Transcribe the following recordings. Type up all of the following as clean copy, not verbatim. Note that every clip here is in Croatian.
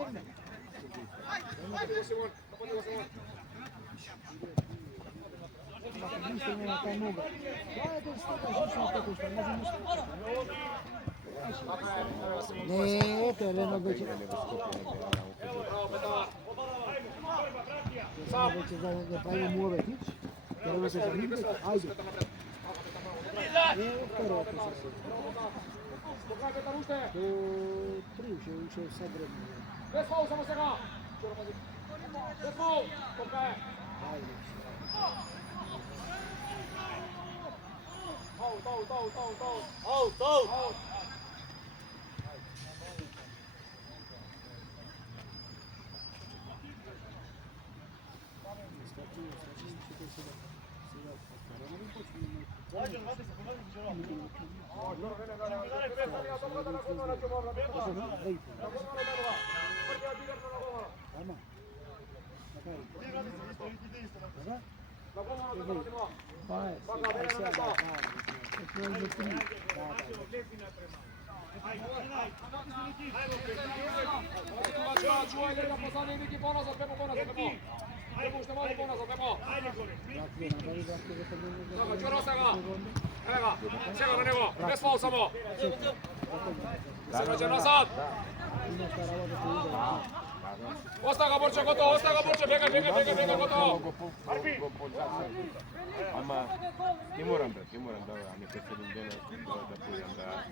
стегне. Не стегне на таа нога. Тоа е да стигне жучно како што може ништо. Не, терено веќе. Сам веќе за да прави муветич. Терено се загриби. Ајде. Второто се се. До 3 уште сагребно. Без фаул само сега. Без фаул. Тока е. Ајде. Аут. Čuvaj Lega pozadnji Viki ponazad, Pepo. Prepušta malo ponazad, Pepo. Dobro, čuro se ga. Evo ga, sjega na njego, bez faul samo. Se vraća nazad. Ostaje ga Borče, gotovo, bjegaj, gotovo. Ама ти морам да, ами kad se idem da budem da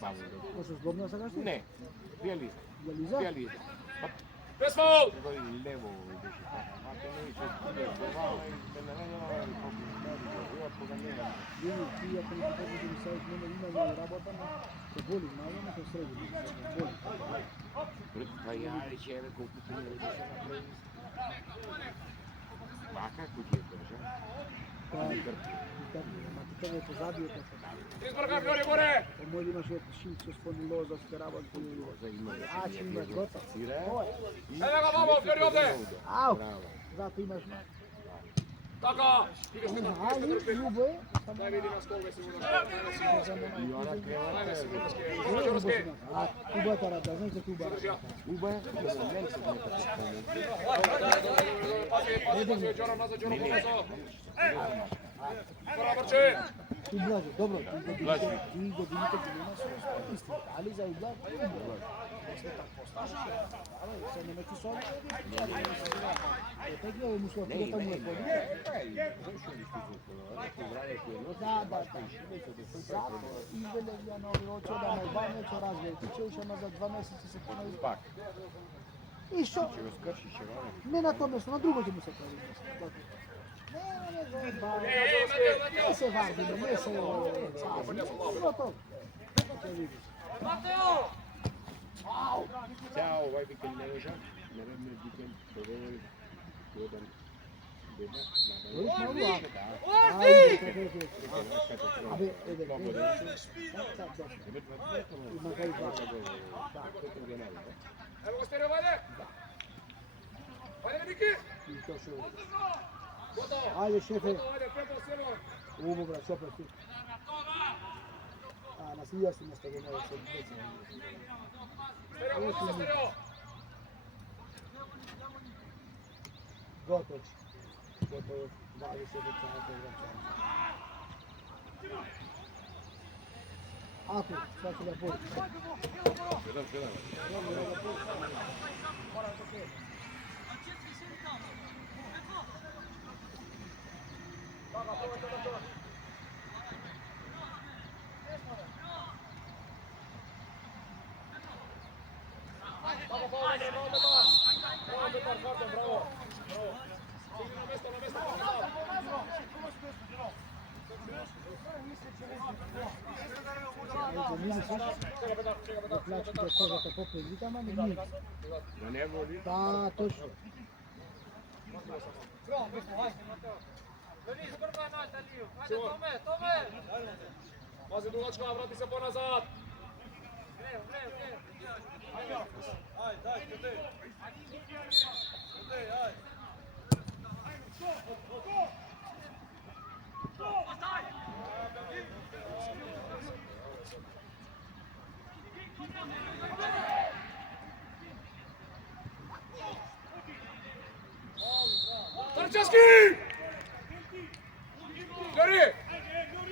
bavim. Možeš zlobno sa gašti? Ne, Bijeliza. Bijeliza. Bez faul! Levo ideš i tako. A te ne više zbjevao i da ne nema Vidi, ti ako ne pođem sa mene imaju rabotama, se boli malo, ne to sredi. Boli. Pa ja reći, evo koliko ti ne vidiš napraviti. A kako ti je drža? Матикаве позадиот на се. Изборка Флори горе. Мој имаш шимцо спондилоза, стерават за има. А че имаш готов. Ево го бабо, Флори овде. Ау. Зато имаш Така. Али, љубо е. Дай види на стол, веќе сигурно. И она Ѓорски. А, Кубата рада, знаеш за Куба? Куба е Пази, Ѓорам назад, Ѓорам побрзо. Борче. Ти блажи, добро, ти годините ти нема со истина, али за углад, после так посташ, се не ме ти соли, те гледа му со кулата му е поди. Да, извеле на овој да ме бане, че развие, ти че уше назад 2 месеци се понови пак. И што? Не на тоа место, на друго ќе му се прави. Не се варди, не се Матео! Ćao, ovaj vikend ne leža, naredni vikend dogovori jedan Evo ga Stereo, vajde! Vajde, Niki! Ajde, šefe. Ajde, Pepo, sjelo! Uvo, brat, super, ti. A, nas i ja sam nastavio na ovoj sedmici. Stereo, gotovo, Stereo! Gotovo. Gotovo, 20 sati vraćamo. Ako, sad ću da pođu. Bravo, bravo. Sigli na mesto, Da plaćite kožata popred vitama, ne nije. Da ne voli? Da, točno. Pazi dugačka, vrati se ponazad. Serovski! Gori!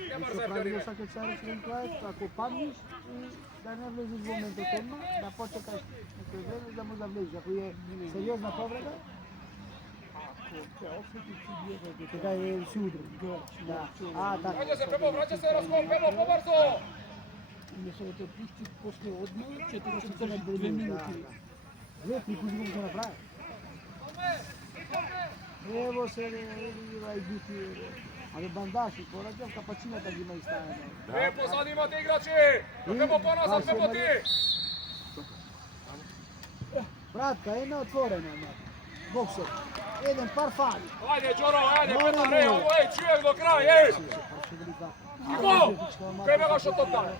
Няма Што да прави се сака царец Ренклаев, ако паднеш и да не влезеш во моментот одма, да почекаш некој време да му да влезеш. Ако е сериозна повреда, тогава е си удрен. Да. Така. Vraća se Pemo, vraća se Raskol, Pemo, pobrzo! Уместо да те пусти после одма, 42 минути. Гледай, прикажи го ќе направи. Ево се, ај бити. Абе бандаши, пораđав капачината ги има и ставено. Две позади имате играчи! Pemo поназад, Pemo ти! Братка, една отворена, боксер. Еден пар фали. Ajde, Đoro, ajde, Petar, ej, ovo, ej, čujem do kraja, ej! Ivo! Peme ga što to daje?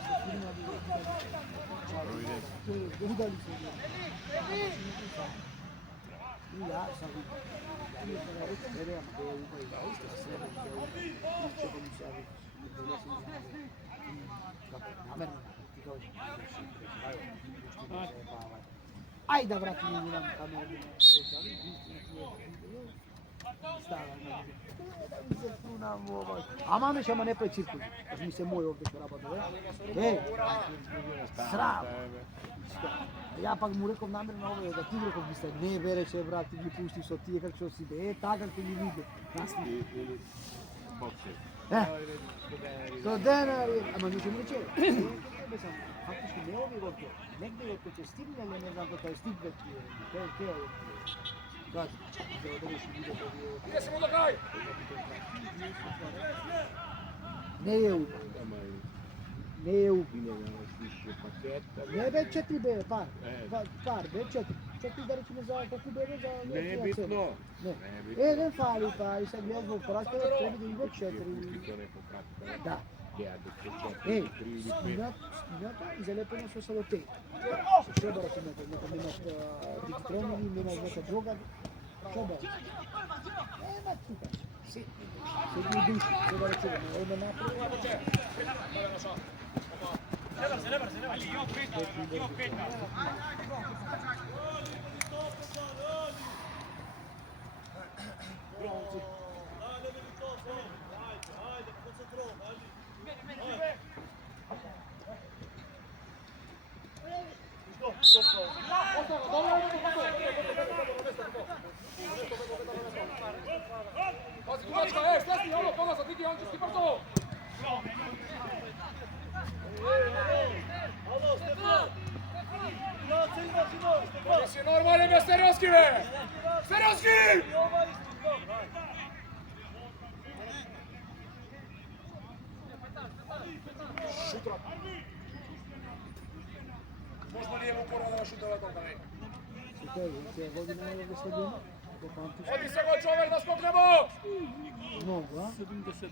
Udali se. Ja sam Ajde da vratim u nam kameru. Ама ме шама не прави циркус. Ми се мој овде што работа, е. Срам. Ја пак му реков намерно овде да ти реков би се не вереше брат, ти ги пусти со тие како што си бе, така ќе ги види. Насни. То денари, ама не се му рече. Фактички не ови горко. Негде го ќе стигне, не знам како е стигне ќе е. Кажи, за да реши видеото ви. Ide se mu do kraja! Не е уб. Не е уб. Не бе 4 бе, пар. Пар бе 4. 4 да речеме за колку бе за. Не е битно. Не. Еден фали, се гледа во прашка, треба да има 4. Да. Ей, скинато и залепено со салотей. Со шебара си нека дигитрони, нема нека друга. Шебара. Ема тука. Седми души, сега да чуваме. Одма напред. Pazi, dugačka, ej, stasni, ono, ponazad, vidi, on će sti brzo! Oni si normalni bez Serovski, be! Serovski! Šutra. Možda nije mu porada da šutava toga, ej. Се води на овде следимо. Odi se go čover da skoknemo! Много, а? 70.